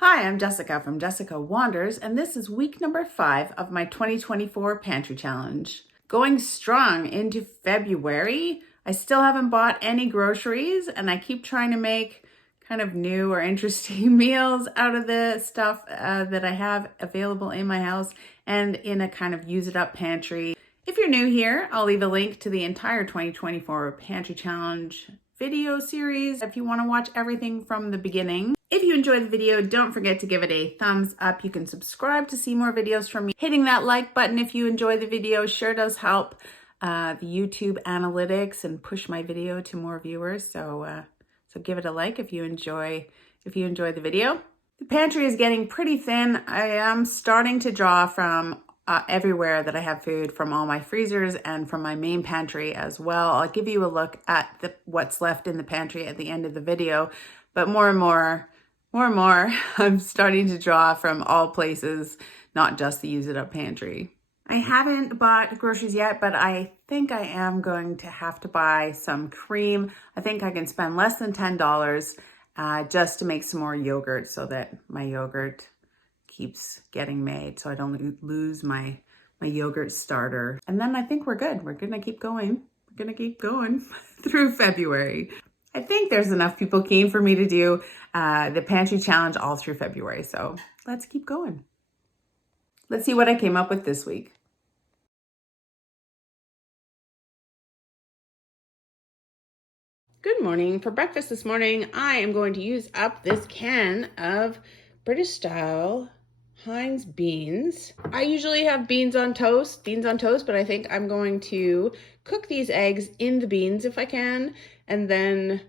Hi, I'm Jessica from Jessica Wanders, and this is week number 5 of my 2024 Pantry Challenge. Going strong into February, I still haven't bought any groceries, and I keep trying to make kind of new or interesting meals out of the stuff that I have available in my house and in a kind of use it up pantry. If you're new here, I'll leave a link to the entire 2024 Pantry Challenge video series if you want to watch everything from the beginning. If you enjoyed the video, don't forget to give it a thumbs up. You can subscribe to see more videos from me. Hitting that like button if you enjoy the video sure does help the YouTube analytics and push my video to more viewers. So give it a like if you enjoy the video. The pantry is getting pretty thin. I am starting to draw from everywhere that I have food, from all my freezers and from my main pantry as well. I'll give you a look at what's left in the pantry at the end of the video, but more and more, I'm starting to draw from all places, not just the Use It Up pantry. I haven't bought groceries yet, but I think I am going to have to buy some cream. I think I can spend less than $10 just to make some more yogurt so that my yogurt keeps getting made, so I don't lose my yogurt starter. And then I think we're good. We're gonna keep going. We're gonna keep going through February. I think there's enough people keen for me to do the pantry challenge all through February. So let's keep going. Let's see what I came up with this week. Good morning. For breakfast this morning, I am going to use up this can of British style Heinz beans. I usually have beans on toast, but I think I'm going to cook these eggs in the beans if I can, and then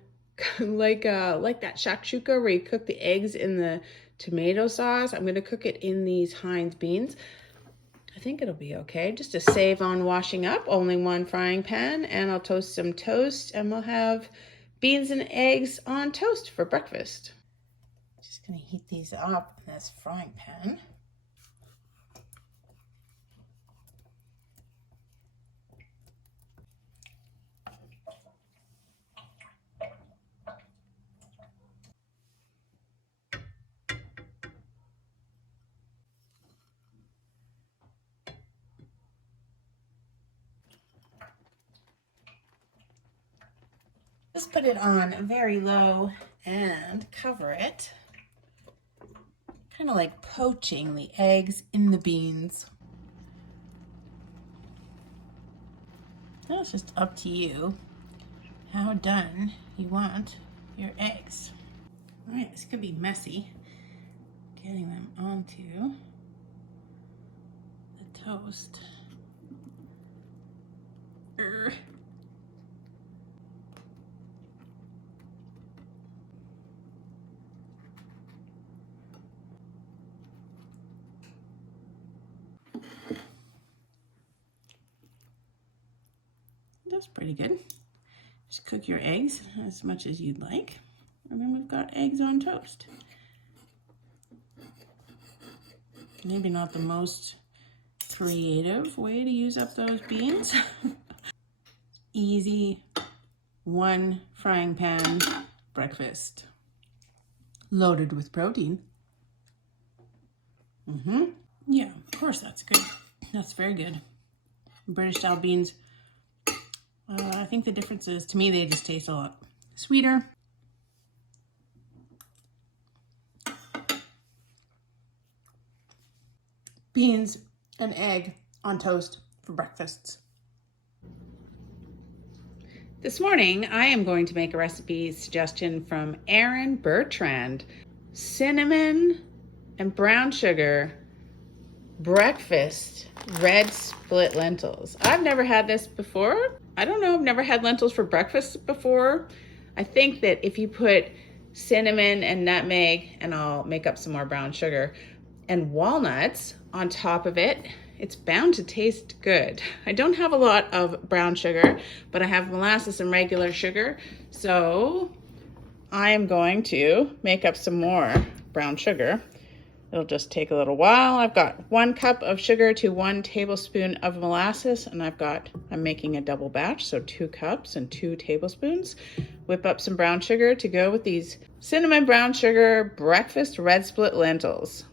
like that shakshuka where you cook the eggs in the tomato sauce, I'm going to cook it in these Heinz beans. I think it'll be okay, just to save on washing up. Only one frying pan, and I'll toast some toast, and we'll have beans and eggs on toast for breakfast. Just gonna heat these up in this frying pan. Just put it on very low and cover it. Kind of like poaching the eggs in the beans. Now it's just up to you how done you want your eggs. All right, this could be messy, getting them onto the toast. That's pretty good. Just cook your eggs as much as you'd like. And then we've got eggs on toast. Maybe not the most creative way to use up those beans. Easy, one frying pan breakfast. Loaded with protein. Yeah, of course that's good. That's very good. British style beans. I think the difference is, to me, they just taste a lot sweeter. Beans and egg on toast for breakfasts. This morning, I am going to make a recipe suggestion from Erin Bertrand. Cinnamon and brown sugar breakfast red split lentils. I've never had this before. I don't know, I've never had lentils for breakfast before. I think that if you put cinnamon and nutmeg, and I'll make up some more brown sugar, and walnuts on top of it, it's bound to taste good. I don't have a lot of brown sugar, but I have molasses and regular sugar, so I am going to make up some more brown sugar. It'll just take a little while. I've got 1 cup of sugar to 1 tablespoon of molasses, and I'm making a double batch, so 2 cups and 2 tablespoons. Whip up some brown sugar to go with these Cinnamon brown sugar breakfast red split lentils.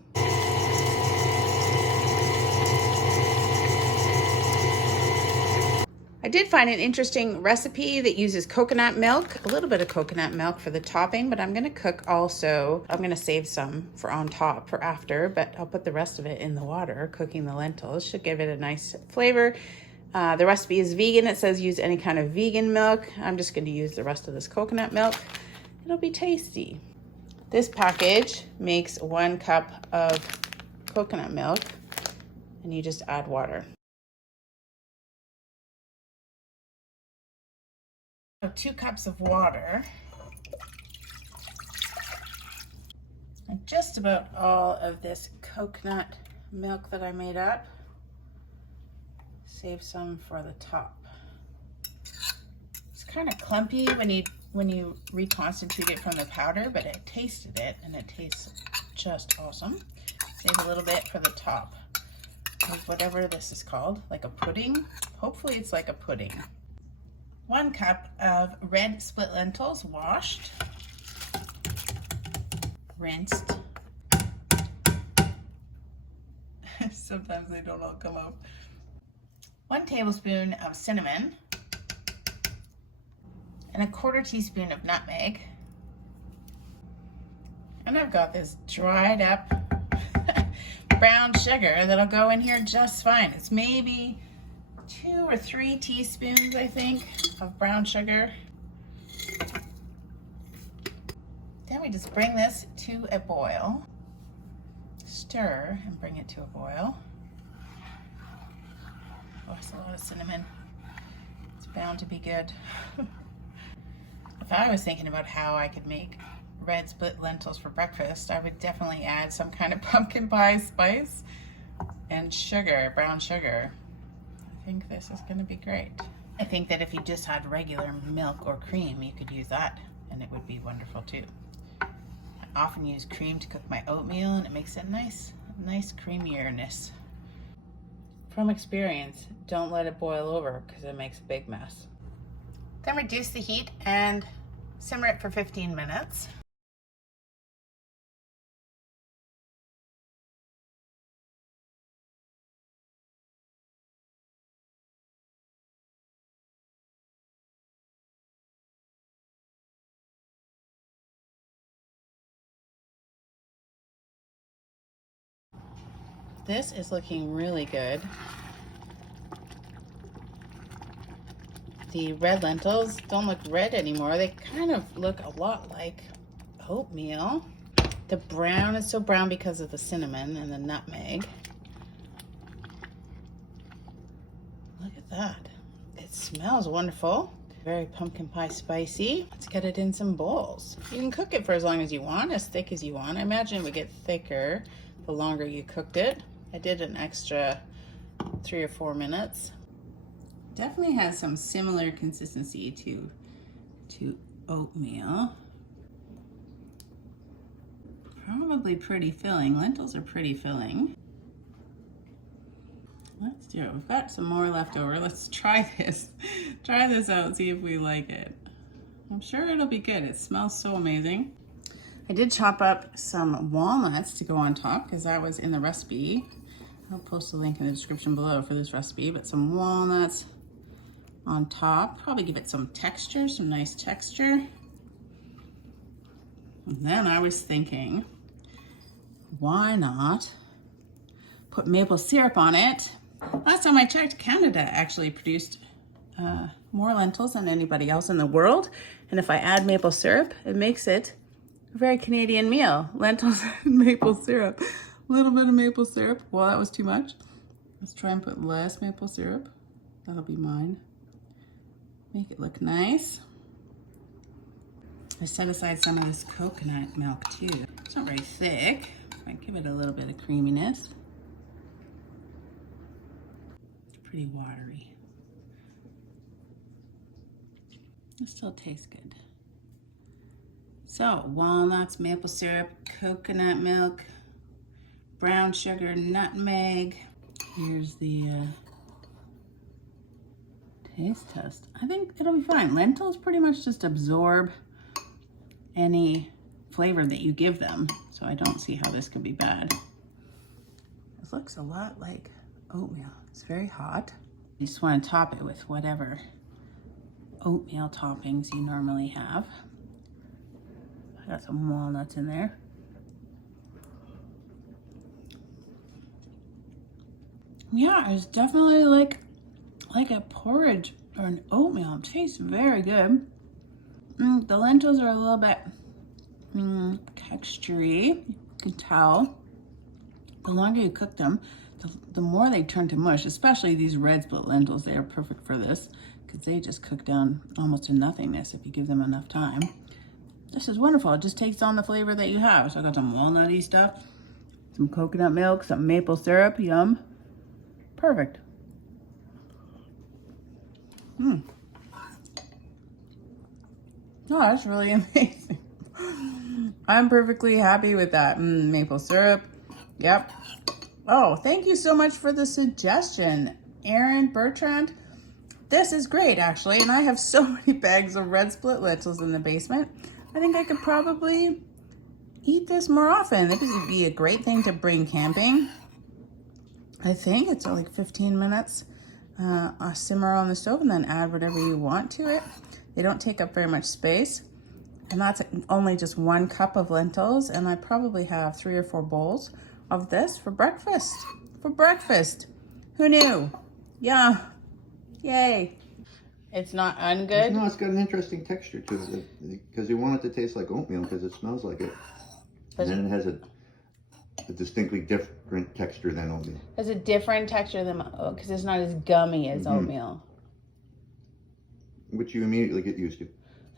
I did find an interesting recipe that uses coconut milk, a little bit of coconut milk for the topping, but I'm gonna cook also, I'm gonna save some for on top for after, but I'll put the rest of it in the water, cooking the lentils. Should give it a nice flavor. The recipe is vegan. It says use any kind of vegan milk. I'm just gonna use the rest of this coconut milk. It'll be tasty. This package makes 1 cup of coconut milk, and you just add water. 2 cups of water, and just about all of this coconut milk that I made up. Save some for the top. It's kind of clumpy when you reconstitute it from the powder, but I tasted it and it tastes just awesome. Save a little bit for the top of whatever this is called, like a pudding. Hopefully it's like a pudding. 1 cup of red split lentils, washed, rinsed. Sometimes they don't all come out. 1 tablespoon of cinnamon, and a 1/4 teaspoon of nutmeg. And I've got this dried up brown sugar that'll go in here just fine. It's maybe 2 or 3 teaspoons, I think, of brown sugar. Then we just bring this to a boil. Stir and bring it to a boil. Oh, that's a lot of cinnamon. It's bound to be good. If I was thinking about how I could make red split lentils for breakfast, I would definitely add some kind of pumpkin pie spice and sugar, brown sugar. I think this is going to be great. I think that if you just had regular milk or cream, you could use that and it would be wonderful too. I often use cream to cook my oatmeal and it makes it nice creamierness. From experience, don't let it boil over because it makes a big mess. Then reduce the heat and simmer it for 15 minutes. This is looking really good. The red lentils don't look red anymore. They kind of look a lot like oatmeal. The brown is so brown because of the cinnamon and the nutmeg. Look at that. It smells wonderful. Very pumpkin pie spicy. Let's get it in some bowls. You can cook it for as long as you want, as thick as you want. I imagine it would get thicker the longer you cooked it. I did an extra 3 or 4 minutes. Definitely has some similar consistency to oatmeal. Probably pretty filling. Lentils are pretty filling. Let's do it. We've got some more left over. Let's try this. Try this out and see if we like it. I'm sure it'll be good. It smells so amazing. I did chop up some walnuts to go on top because that was in the recipe. I'll post a link in the description below for this recipe, but some walnuts on top. Probably give it some texture, some nice texture. And then I was thinking, why not put maple syrup on it? Last time I checked, Canada actually produced more lentils than anybody else in the world. And if I add maple syrup, it makes it a very Canadian meal. Lentils and maple syrup. A little bit of maple syrup. Well, that was too much. Let's try and put less maple syrup. That'll be mine. Make it look nice. I set aside some of this coconut milk too. It's not very thick. I give it a little bit of creaminess. It's pretty watery. It still tastes good. So, walnuts, maple syrup, coconut milk, brown sugar, nutmeg. Here's the taste test. I think it'll be fine. Lentils pretty much just absorb any flavor that you give them. So I don't see how this could be bad. This looks a lot like oatmeal. It's very hot. You just want to top it with whatever oatmeal toppings you normally have. I got some walnuts in there. Yeah, it's definitely like a porridge or an oatmeal. It tastes very good. The lentils are a little bit textury. You can tell. The longer you cook them, the more they turn to mush, especially these red split lentils. They are perfect for this because they just cook down almost to nothingness if you give them enough time. This is wonderful. It just takes on the flavor that you have. So I got some walnutty stuff, some coconut milk, some maple syrup. Yum. Perfect. Oh, that's really amazing. I'm perfectly happy with that. Maple syrup. Yep. Oh, thank you so much for the suggestion, Aaron Bertrand. This is great, actually, and I have so many bags of red split lentils in the basement. I think I could probably eat this more often. This would be a great thing to bring camping. I think it's like 15 minutes. Simmer on the stove and then add whatever you want to it. They don't take up very much space. And that's only just 1 cup of lentils, and I probably have 3 or 4 bowls of this for breakfast. Who knew? Yeah. Yay. It's not ungood? No, it's got an interesting texture to it because you want it to taste like oatmeal because it smells like it. And then it has a distinctly different texture than oatmeal. It's a different texture than, because it's not as gummy as oatmeal. Which you immediately get used to.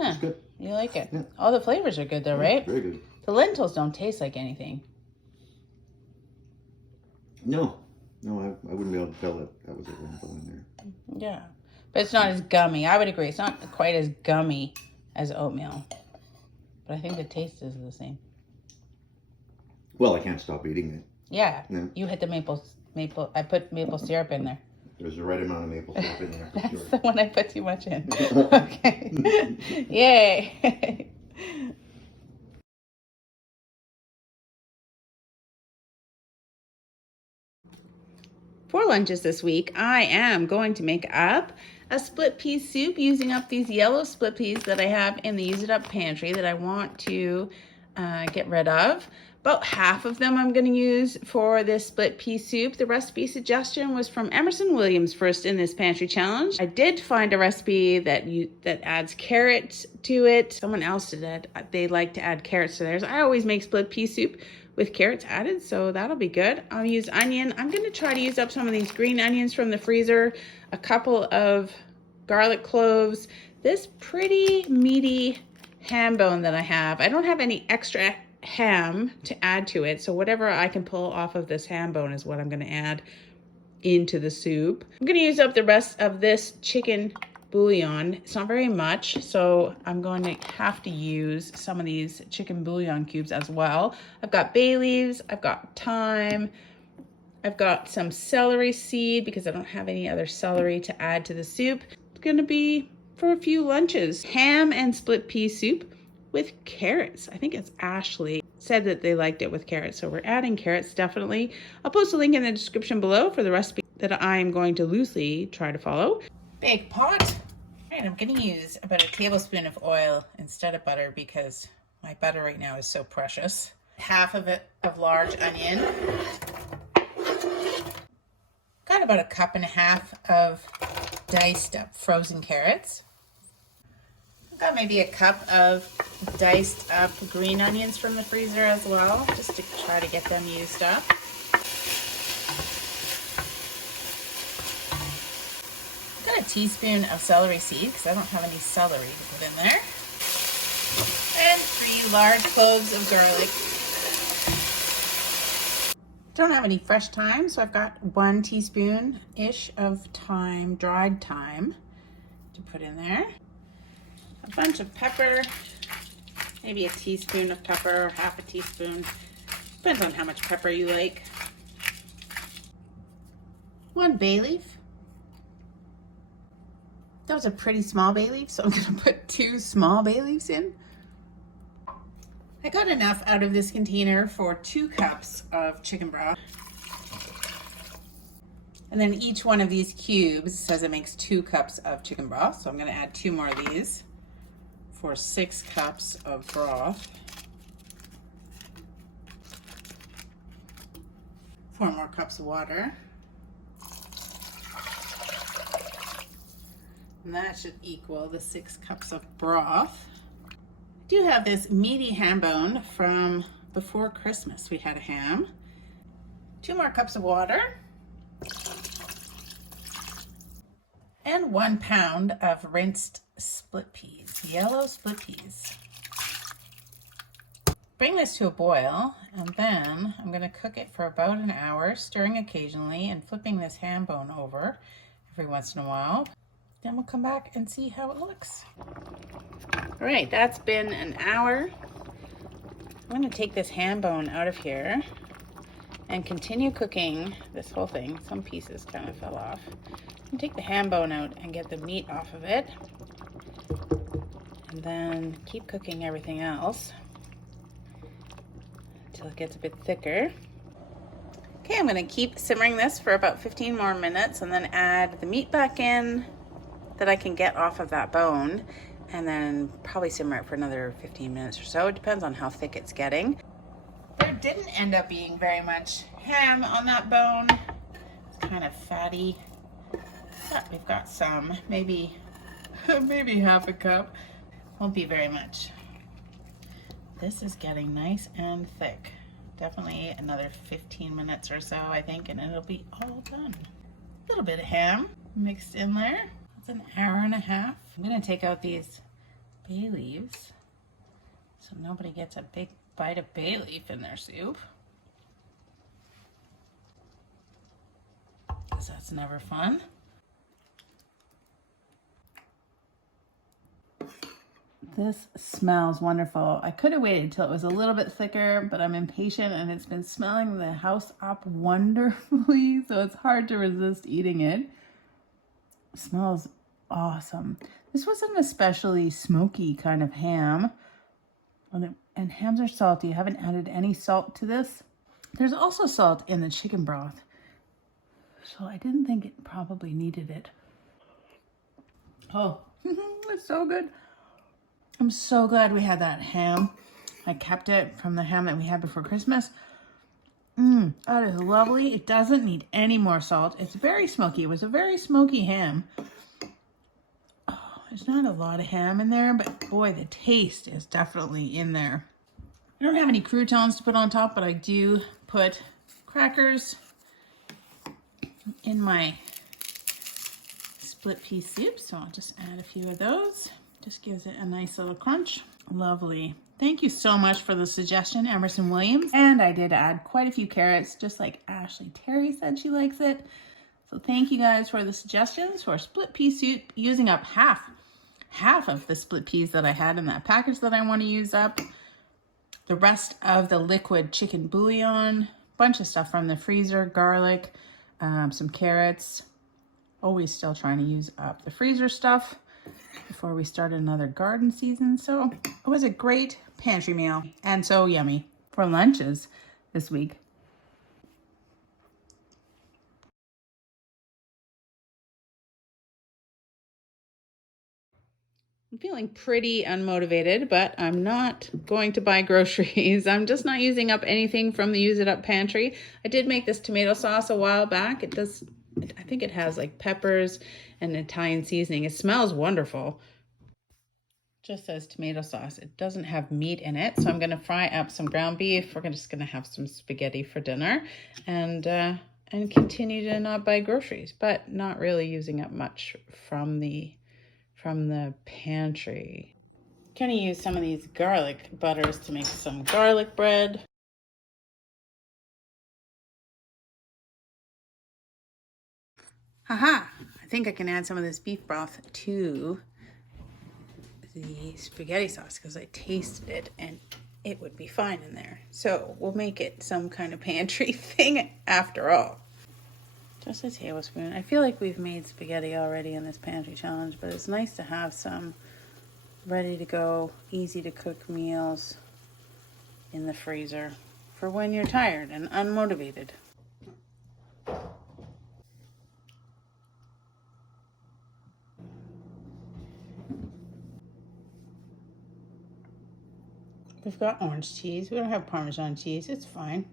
Huh. It's good. You like it? Yeah. All the flavors are good though, right? Very good. The lentils don't taste like anything. No, I wouldn't be able to tell that was a lentil in there. Yeah, but it's not as gummy. I would agree. It's not quite as gummy as oatmeal, but I think the taste is the same. Well, I can't stop eating it. Yeah, you hit the maple. I put maple syrup in there. There's the right amount of maple syrup in there. That's the one I put too much in. Okay. Yay. For lunches this week, I am going to make up a split pea soup using up these yellow split peas that I have in the It Up Pantry that I want to get rid of. About half of them I'm going to use for this split pea soup. The recipe suggestion was from Emerson Williams first in this pantry challenge. I did find a recipe that adds carrots to it. Someone else did that. They like to add carrots to theirs. I always make split pea soup with carrots added, so that'll be good. I'll use onion. I'm going to try to use up some of these green onions from the freezer, a couple of garlic cloves, this pretty meaty ham bone that I have. I don't have any extra ham to add to it, so whatever I can pull off of this ham bone is what I'm going to add into the soup. I'm going to use up the rest of this chicken bouillon. It's not very much, so I'm going to have to use some of these chicken bouillon cubes as well. I've got bay leaves, I've got thyme, I've got some celery seed because I don't have any other celery to add to the soup. It's going to be for a few lunches. Ham and split pea soup with carrots. I think it's Ashley said that they liked it with carrots, so we're adding carrots definitely. I'll post a link in the description below for the recipe that I'm going to loosely try to follow. Big pot. All right, I'm going to use about a tablespoon of oil instead of butter because my butter right now is so precious. Half of it of large onion. Got about a cup and a half of diced up frozen carrots. Got maybe a cup of diced up green onions from the freezer as well, just to try to get them used up. Got a teaspoon of celery seed because I don't have any celery to put in there. And 3 large cloves of garlic. Don't have any fresh thyme, so I've got 1 teaspoon-ish of thyme, dried thyme, to put in there. A bunch of pepper, maybe a teaspoon of pepper or half a teaspoon. Depends on how much pepper you like. 1 bay leaf. That was a pretty small bay leaf, so I'm going to put 2 small bay leaves in. I got enough out of this container for 2 cups of chicken broth. And then each one of these cubes says it makes 2 cups of chicken broth. So I'm gonna add 2 more of these for 6 cups of broth. 4 more cups of water. And that should equal the 6 cups of broth. I do have this meaty ham bone from before Christmas. We had a ham. 2 more cups of water. And 1 pound of rinsed split peas, yellow split peas. Bring this to a boil, and then I'm going to cook it for about an hour, stirring occasionally and flipping this ham bone over every once in a while. Then we'll come back and see how it looks. All right, that's been an hour. I'm going to take this ham bone out of here and continue cooking this whole thing. Some pieces kind of fell off. And take the ham bone out and get the meat off of it, and then keep cooking everything else until it gets a bit thicker. Okay, I'm going to keep simmering this for about 15 more minutes and then add the meat back in that I can get off of that bone, and then probably simmer it for another 15 minutes or so. It depends on how thick it's getting. There didn't end up being very much ham on that bone. It's kind of fatty. But we've got some, maybe half a cup. Won't be very much. This is getting nice and thick. Definitely another 15 minutes or so, I think, and it'll be all done. A little bit of ham mixed in there. It's an hour and a half. I'm gonna take out these bay leaves so nobody gets a big bite of bay leaf in their soup. Because that's never fun. This smells wonderful. I could have waited till it was a little bit thicker, but I'm impatient and it's been smelling the house up wonderfully, so it's hard to resist eating it. It smells awesome. This was an especially smoky kind of ham, and hams are salty. I haven't added any salt to this. There's also salt in the chicken broth, so I didn't think it probably needed it. Oh, it's so good. I'm so glad we had that ham. I kept it from the ham that we had before Christmas. That is lovely. It doesn't need any more salt. It's very smoky. It was a very smoky ham. Oh, there's not a lot of ham in there, but boy, the taste is definitely in there. I don't have any croutons to put on top, but I do put crackers in my split pea soup, so I'll just add a few of those. Just gives it a nice little crunch. Lovely. Thank you so much for the suggestion, Emerson Williams. And I did add quite a few carrots, just like Ashley Terry said she likes it. So thank you guys for the suggestions for split pea soup, using up half of the split peas that I had in that package that I want to use up. The rest of the liquid chicken bouillon, bunch of stuff from the freezer, garlic, some carrots. Always still trying to use up the freezer stuff before we start another garden season. So it was a great pantry meal and so yummy for lunches this week. I'm feeling pretty unmotivated, but I'm not going to buy groceries. I'm just not using up anything from the Use It Up pantry. I did make this tomato sauce a while back. I think it has like peppers and Italian seasoning. It smells wonderful. Just says tomato sauce. It doesn't have meat in it, so I'm going to fry up some ground beef. We're just going to have some spaghetti for dinner and continue to not buy groceries, but not really using up much from the pantry. Gonna use some of these garlic butters to make some garlic bread. Haha, I think I can add some of this beef broth to the spaghetti sauce because I tasted it and it would be fine in there. So we'll make it some kind of pantry thing after all. Just a tablespoon. I feel like we've made spaghetti already in this pantry challenge, but it's nice to have some ready to go, easy to cook meals in the freezer for when you're tired and unmotivated. We've got orange cheese. We don't have Parmesan cheese. It's fine.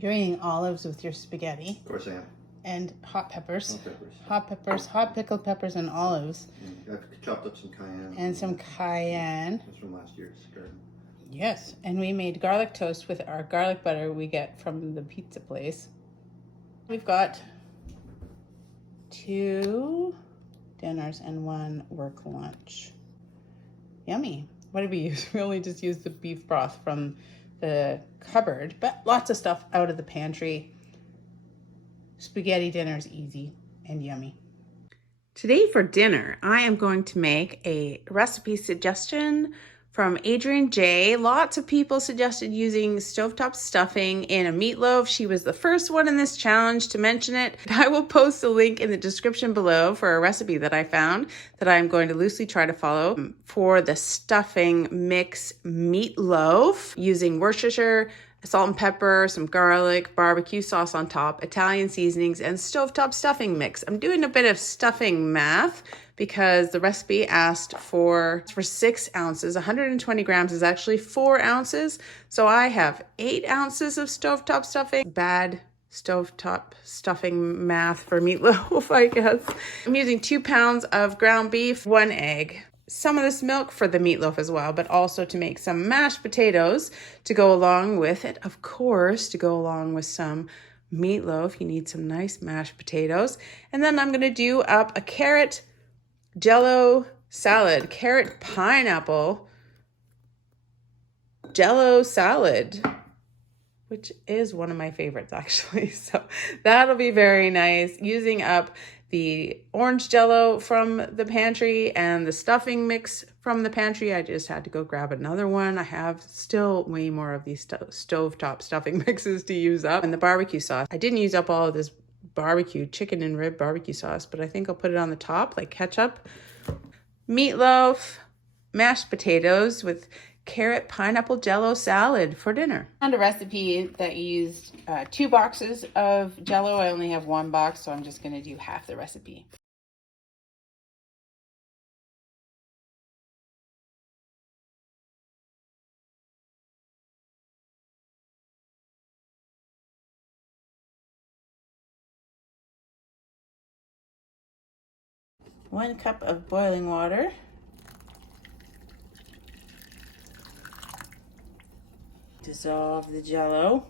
You're eating olives with your spaghetti. Of course I am. And hot peppers. Hot peppers. Hot peppers, hot pickled peppers and olives. Yeah, I've chopped up some cayenne. And some cayenne. That's from last year's garden. Yes, and we made garlic toast with our garlic butter we get from the pizza place. We've got 2 dinners and 1 work lunch. Yummy. What did we use? We only just used the beef broth from the cupboard, but lots of stuff out of the pantry. Spaghetti dinner is easy and yummy. Today for dinner, I am going to make a recipe suggestion from Adrienne J. Lots of people suggested using stovetop stuffing in a meatloaf. She was the first one in this challenge to mention it. I will post a link in the description below for a recipe that I found that I'm going to loosely try to follow for the stuffing mix meatloaf using Worcestershire, salt and pepper, some garlic, barbecue sauce on top, Italian seasonings, and stovetop stuffing mix. I'm doing a bit of stuffing math because the recipe asked for 6 ounces. 120 grams is actually 4 ounces. So I have 8 ounces of stovetop stuffing. Bad stovetop stuffing math for meatloaf, I guess. I'm using 2 pounds of ground beef, 1 egg. Some of this milk for the meatloaf as well, but also to make some mashed potatoes to go along with it. Of course, to go along with some meatloaf, you need some nice mashed potatoes. And then I'm going to do up a carrot Jello salad, carrot pineapple Jello salad, which is one of my favorites actually. So that'll be very nice. Using up the orange Jello from the pantry and the stuffing mix from the pantry. I just had to go grab another one. I have still way more of these stovetop stuffing mixes to use up. And the barbecue sauce. I didn't use up all of this barbecue, chicken and rib barbecue sauce, but I think I'll put it on the top like ketchup. Meatloaf, mashed potatoes with carrot pineapple Jello salad for dinner. I found a recipe that used 2 boxes of Jello. I only have 1 box, so I'm just going to do half the recipe. One cup of boiling water. Dissolve the Jello.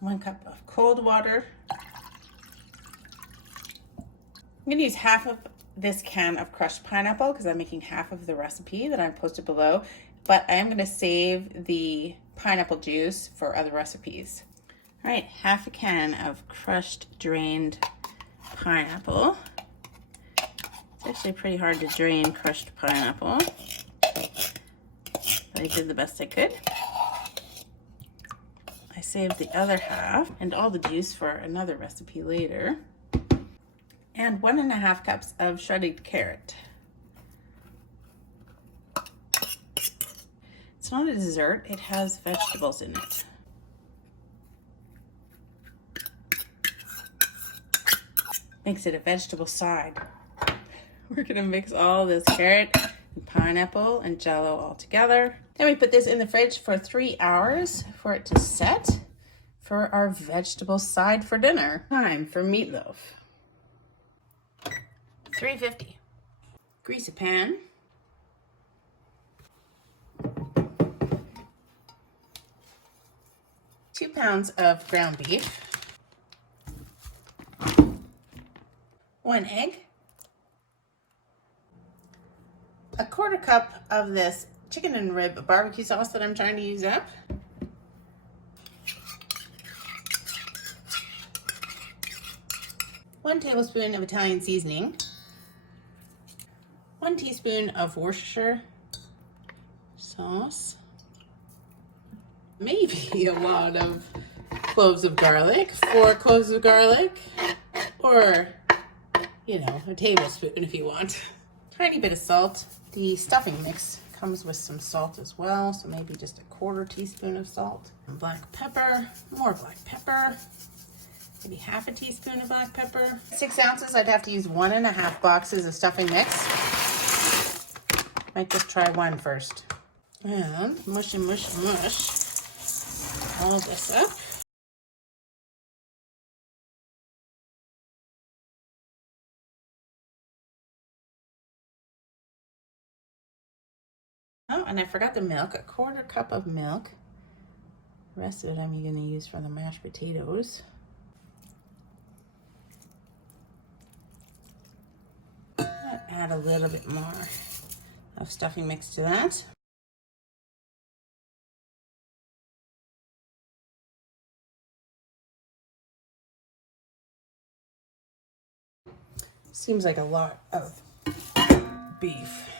1 cup of cold water. I'm going to use half of this can of crushed pineapple because I'm making half of the recipe that I posted below, but I am going to save the pineapple juice for other recipes. All right, half a can of crushed drained pineapple. It's actually pretty hard to drain crushed pineapple, but I did the best I could. I saved the other half and all the juice for another recipe later. And 1.5 cups of shredded carrot. It's not a dessert, it has vegetables in it. Makes it a vegetable side. We're gonna mix all this carrot and pineapple and Jello all together. Then we put this in the fridge for 3 hours for it to set for our vegetable side for dinner. Time for meatloaf. 350. Grease a pan. Two pounds of ground beef. 1 egg. A 1/4 cup of this chicken and rib barbecue sauce that I'm trying to use up. One tablespoon of Italian seasoning. 1 teaspoon of Worcestershire sauce. Maybe a lot of cloves of garlic, 4 cloves of garlic, or, you know, a tablespoon if you want. Tiny bit of salt. The stuffing mix comes with some salt as well, so maybe just a 1/4 teaspoon of salt. Black pepper, more black pepper, maybe 1/2 teaspoon of black pepper. 6 ounces, I'd have to use 1.5 boxes of stuffing mix. Might just try one first. And mush and mush and mush all this up. Oh, and I forgot the milk, a 1/4 cup of milk. The rest of it I'm going to use for the mashed potatoes. Add a little bit more of stuffing mix to that. Seems like a lot of beef.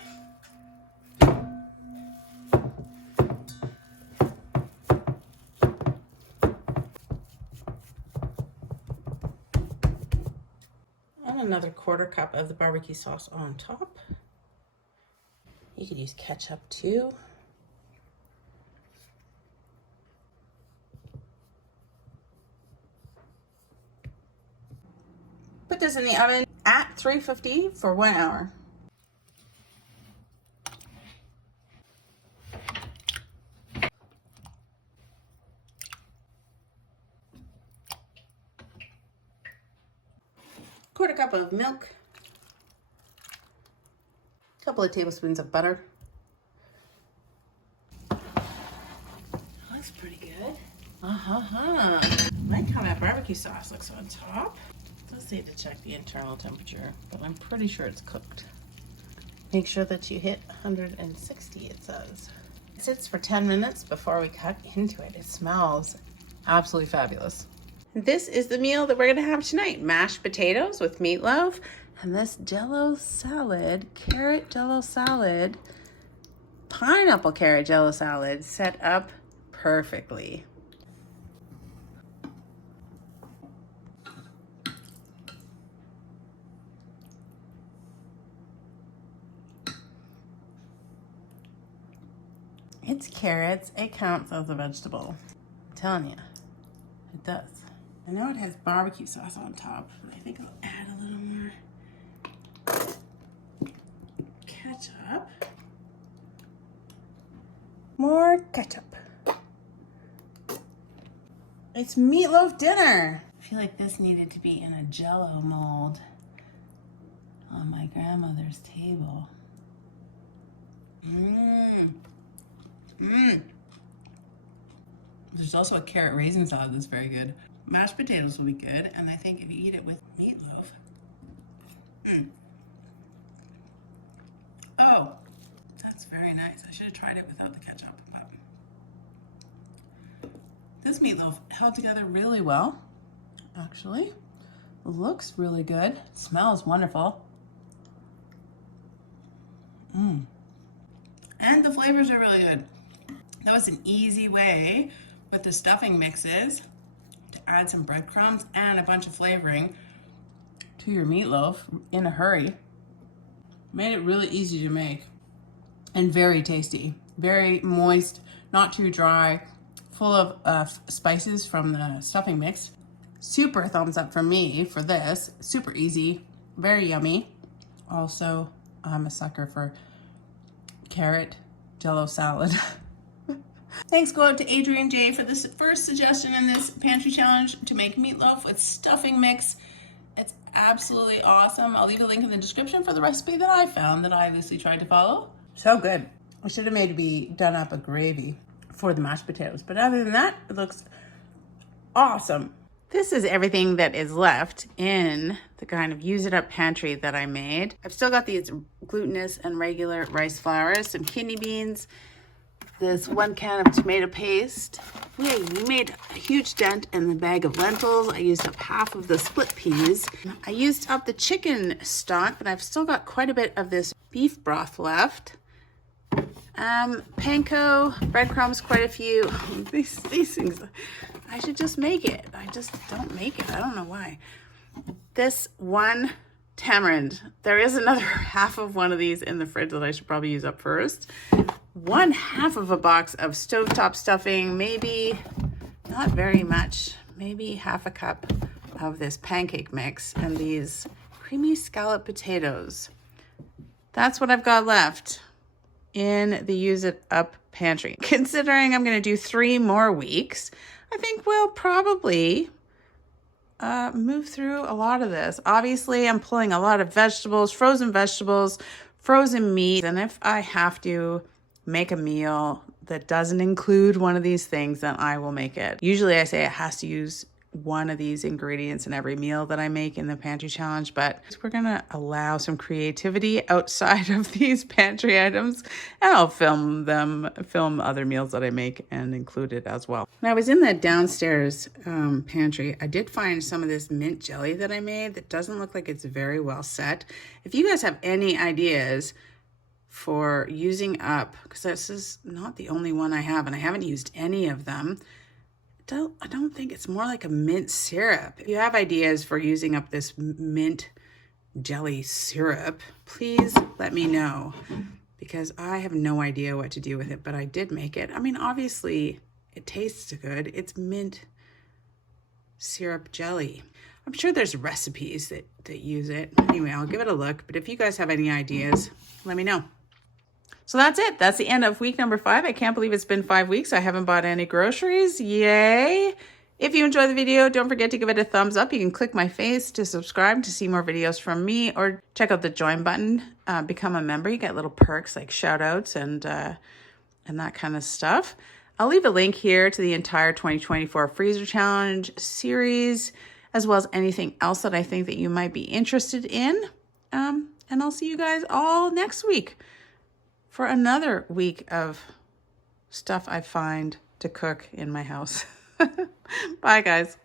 And another 1/4 cup of the barbecue sauce on top. You could use ketchup too. Put this in the oven at 350 for 1 hour. Quarter cup of milk, a couple of tablespoons of butter. Looks pretty good. Like how that barbecue sauce looks on top. Just need to check the internal temperature, but I'm pretty sure it's cooked. Make sure that you hit 160, it says. It sits for 10 minutes before we cut into it. It smells absolutely fabulous. This is the meal that we're gonna have tonight. Mashed potatoes with meatloaf and this Jello salad, carrot Jello salad, pineapple carrot Jello salad set up perfectly. It's carrots, it counts as a vegetable. I'm telling you, it does. I know it has barbecue sauce on top, but I think I'll add a little more ketchup. More ketchup. It's meatloaf dinner. I feel like this needed to be in a Jello mold on my grandmother's table. There's also a carrot raisin salad that's very good. Mashed potatoes will be good, and I think if you eat it with meatloaf. Oh, that's very nice. I should have tried it without the ketchup. But this meatloaf held together really well, actually. Looks really good. Smells wonderful. And the flavors are really good. That was an easy way with the stuffing mixes to add some breadcrumbs and a bunch of flavoring to your meatloaf in a hurry. Made it really easy to make and very tasty. Very moist, not too dry, full of spices from the stuffing mix. Super thumbs up for me for this. Super easy, very yummy. Also, I'm a sucker for carrot Jello salad. Thanks go out to Adrian J for this first suggestion in this pantry challenge to make meatloaf with stuffing mix. It's absolutely awesome. I'll leave a link in the description for the recipe that I found that I loosely tried to follow. So good. I should have maybe done up a gravy for the mashed potatoes, but other than that, it looks awesome. This is everything that is left in the kind of use it up pantry that I made. I've still got these glutinous and regular rice flours, some kidney beans, this 1 can of tomato paste. We made a huge dent in the bag of lentils. I used up half of the split peas. I used up the chicken stock, but I've still got quite a bit of this beef broth left. Panko, breadcrumbs, quite a few. These things, I should just make it. I just don't make it. I don't know why. This 1 tamarind. There is another half of one of these in the fridge that I should probably use up first. 1/2 of a box of stovetop stuffing, maybe not very much, maybe 1/2 cup of this pancake mix, and these creamy scallop potatoes. That's what I've got left in the Use It Up pantry. Considering I'm going to do 3 more weeks, I think we'll probably move through a lot of this. Obviously, I'm pulling a lot of vegetables, frozen meat, and if I have to make a meal that doesn't include one of these things, then I will make it. Usually I say it has to use one of these ingredients in every meal that I make in the pantry challenge, but we're gonna allow some creativity outside of these pantry items, and I'll film other meals that I make and include it as well. When I was in the downstairs pantry, I did find some of this mint jelly that I made that doesn't look like it's very well set. If you guys have any ideas for using up, because this is not the only one I have and I haven't used any of them, I don't think it's more like a mint syrup. If you have ideas for using up this mint jelly syrup, please let me know, because I have no idea what to do with it, but I did make it. I mean, obviously it tastes good. It's mint syrup jelly. I'm sure there's recipes that use it. Anyway, I'll give it a look, but if you guys have any ideas, let me know. So that's it. That's the end of week number 5. I can't believe it's been 5 weeks. I haven't bought any groceries. Yay. If you enjoy the video, don't forget to give it a thumbs up. You can click my face to subscribe to see more videos from me, or check out the join button, become a member. You get little perks like shout outs and that kind of stuff. I'll leave a link here to the entire 2024 freezer challenge series, as well as anything else that I think that you might be interested in. And I'll see you guys all next week for another week of stuff I find to cook in my house. Bye, guys.